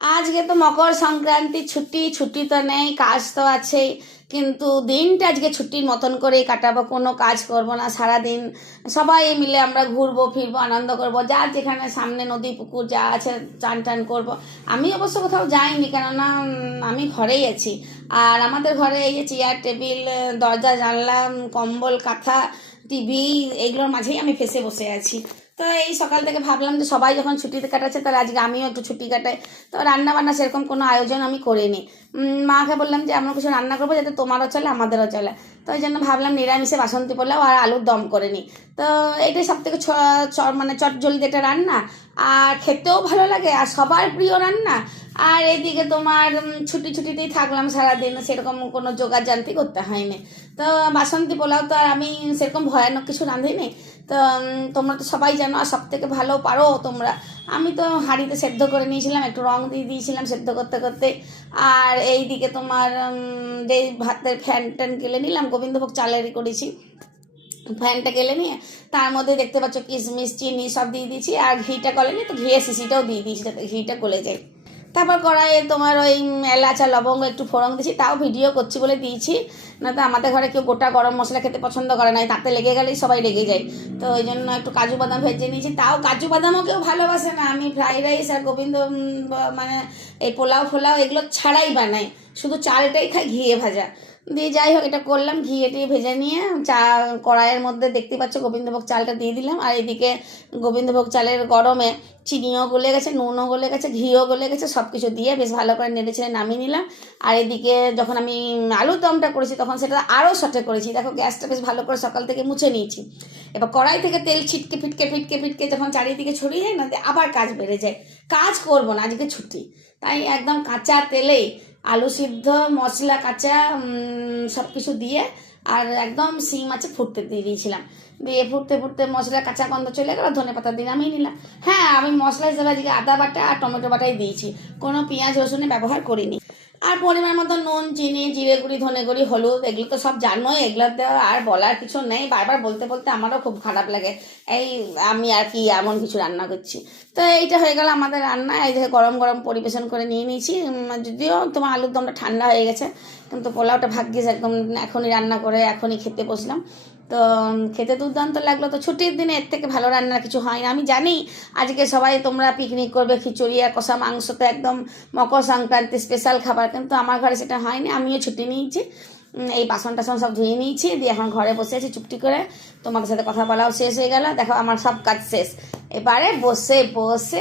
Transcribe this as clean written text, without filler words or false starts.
আজকে তো মকর সংক্রান্তি, ছুটি ছুটি তো নেই, কাজ তো আছেই। কিন্তু দিনটা আজকে ছুটির মতন করেই কাটাবো, কোনো কাজ করব না সারাদিন। সবাই মিলে আমরা ঘুরবো ফিরবো, আনন্দ করব, যার যেখানে সামনে নদী পুকুর যা আছে চান টান করবো। আমি অবশ্য কোথাও যাইনি, কেননা আমি ঘরেই আছি। আর আমাদের ঘরে এই যে চেয়ার টেবিল, দরজা জানলা, কম্বল কাঁথা, টিভি, এইগুলোর মাঝেই আমি ফেসে বসে আছি। তো এই সকাল থেকে ভাবলাম যে সবাই যখন ছুটিতে কাটাচ্ছে, তাহলে আজকে আমিও একটু ছুটি কাটাই। তো রান্না বান্না সেরকম কোনো আয়োজন আমি করিনি। মাকে বললাম যে আমরা কিছু রান্না করবো যাতে তোমারও চলে আমাদেরও চলে। তো ওই জন্য ভাবলাম নিরামিষে বাসন্তী পোলাও আর আলুর দম করে নিই। তো এটাই সব থেকে মানে চটজলদি একটা রান্না, আর খেতেও ভালো লাগে, আর সবার প্রিয় রান্না। আর এদিকে তোমার ছুটি ছুটিতেই থাকলাম সারাদিন, সেরকম কোনো জোগাড় জানতি করতে হয়নি। তো বাসন্তী পোলাও তো আর আমি সেরকম ভয়ানক কিছু রাঁধিনি। তো তোমরা তো সবাই জানো, আর সব থেকে ভালো পারো তোমরা। আমি তো হাঁড়িতে সেদ্ধ করে নিয়েছিলাম, একটু রং দিয়ে দিয়েছিলাম সেদ্ধ করতে করতে। আর এই দিকে তোমার যে ভাতের ফ্যান ট্যান গেলে নিলাম, গোবিন্দভোগ চালেরই করেছি। ফ্যানটা গেলে নিয়ে তার মধ্যে দেখতে পাচ্ছ কিশমিশ চিনি সব দিয়ে দিয়েছি, আর ঘিটা গলেনি তো ঘিয়ের শিশিটাও দিয়ে দিয়েছি যাতে ঘিটা গলে যায়। তারপর কড়াইয়ে তোমার ওই এলাচ আর লবঙ্গ একটু ফোড়ন দিয়েছি, তাও ভিডিও করছি বলে দিয়েছি। না তো আমাদের ঘরে কেউ গোটা গরম মশলা খেতে পছন্দ করে না, তাতে লেগে গেলেই সবাই রেগে যায়। তো ওই জন্য একটু কাজু বাদাম ভেজে নিয়েছি, তাও কাজু বাদামও কেউ ভালোবাসে না। আমি ফ্রাইড রাইস আর মানে এই পোলাও ফোলাও এগুলো ছাড়াই বানাই, শুধু চালটাই খাই ঘিয়ে ভাজা দিয়ে। যাই হোক, এটা করলাম, ঘিয়ে টিয়ে ভেজে নিয়ে কড়াইয়ের মধ্যে দেখতে পাচ্ছ গোবিন্দভোগ চালটা দিয়ে দিলাম। আর এদিকে গোবিন্দভোগ চালের গরমে চিনিও গলে গেছে, নুনও গলে গেছে, ঘিও গলে গেছে, সব কিছু দিয়ে বেশ ভালো করে নেড়ে ছেড়ে নামিয়ে নিলাম। আর এদিকে যখন আমি আলুর দমটা করেছি তখন সেটা আরও সটে করেছি। দেখো গ্যাসটা বেশ ভালো করে সকাল থেকে মুছে নিয়েছি। এবার কড়াই থেকে তেল ছিটকে ফিটকে ফিটকে ফিটকে যখন চারিদিকে ছড়িয়ে যায় না, আবার কাজ বেড়ে যায়। কাজ করবো না, আজকে ছুটি, তাই একদম কাঁচা তেলেই আলু সিদ্ধ মশলা কাঁচা সব কিছু দিয়ে আর একদম সিম আছে ফুটতে দিয়ে দিয়েছিলাম। দিয়ে ফুটতে ফুটতে মশলা কাঁচা গন্ধ চলে গেল, ধনে পাতা দিয়ে নামিয়ে নিলাম। হ্যাঁ, আমি মশলা হিসেবে আজকে আদা বাটা আর টমেটো বাটাই দিয়েছি, কোনো পেঁয়াজ রসুনের ব্যবহার করিনি। আর পরিমাণ মতো নুন চিনি জিরে গুঁড়ি ধনে গুঁড়ি হলুদ, এগুলো তো সব জানোই, এগুলো দেওয়া আর বলার কিছু নেই। বারবার বলতে বলতে আমারও খুব খারাপ লাগে। এই আমি আর কি এমন কিছু রান্না করছি। তো এইটা হয়ে গেল আমাদের রান্না। এই যে গরম গরম পরিবেশন করে নিয়ে নিয়েছি। যদিও তোমার আলুর দমটা ঠান্ডা হয়ে গেছে, কিন্তু পোলাওটা ভাগ্যিস একদম এখনই রান্না করে এখনই খেতে বসলাম। তো খেতে দুর্দান্ত লাগলো। তো ছুটির দিনে এর থেকে ভালো রান্নার কিছু হয় না। আমি জানি আজকে সবাই তোমরা পিকনিক করবে, খিচুড়ি আর কষা মাংস তো একদম মকর সংক্রান্তি স্পেশাল খাবার, কিন্তু আমার ঘরে সেটা হয়নি। আমিও ছুটি নিয়েছি, এই বাসন টাসন সব ধুয়ে নিয়েছি, দিয়ে এখন ঘরে বসে আছি চুপটি করে। তোমাদের সাথে কথা বলাও শেষ হয়ে গেল, দেখো আমার সব কাজ শেষ। এবারে বসে বসে